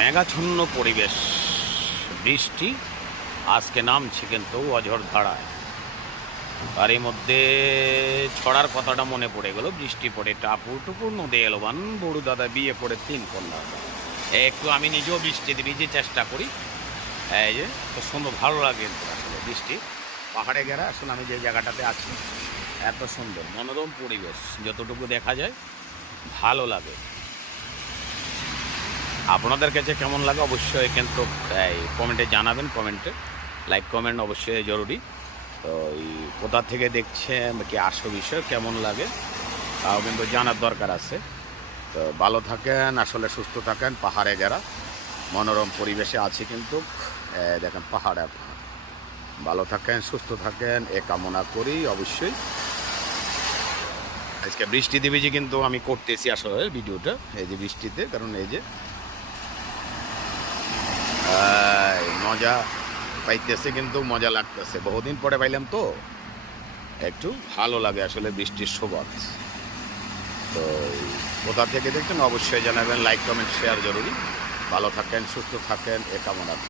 মেঘাচ্ছন্ন পরিবেশ, বৃষ্টি আজকে নামছে কিন্তু অঝড় ধারায়। তারই মধ্যে ছড়ার কথাটা মনে পড়ে গেল। বৃষ্টি পড়ে টাপুর টুপুর নদী এলোবান, বড়ু দাদা বিয়ে করে 3 কন্যা। একটু আমি নিজেও বৃষ্টিতে ভিজে চেষ্টা করি। এই যে তো সুন্দর ভালো লাগে কিন্তু আসলে বৃষ্টি পাহাড়ে ঘেরা। আসলে আমি যে জায়গাটাতে আছি এত সুন্দর মনোরম পরিবেশ, যতটুকু দেখা যায় ভালো লাগে। আপনাদের কাছে কেমন লাগে অবশ্যই কিন্তু এই কমেন্টে জানাবেন। কমেন্টে লাইক কমেন্ট অবশ্যই জরুরি। তো এই কোথা থেকে দেখছেন কি আসল বিষয় কেমন লাগে তাও কিন্তু জানার দরকার আছে। তো ভালো থাকেন, আসলে সুস্থ থাকেন। পাহাড়ে যারা মনোরম পরিবেশে আছি কিন্তু দেখেন পাহাড়ে পাহাড়। ভালো থাকেন, সুস্থ থাকেন এ কামনা করি অবশ্যই। আজকে বৃষ্টি দিবে যে কিন্তু আমি করতেছি আসলে ভিডিওটা এই যে বৃষ্টিতে, কারণ এই যে মজা পাইতেছে কিন্তু মজা লাগতেছে। বহুদিন পরে পাইলাম তো একটু ভালো লাগে আসলে বৃষ্টির সুবাদ। তো কোথা থেকে দেখছেন অবশ্যই জানাবেন। লাইক কমেন্ট শেয়ার জরুরি। ভালো থাকেন, সুস্থ থাকেন এ কামনা।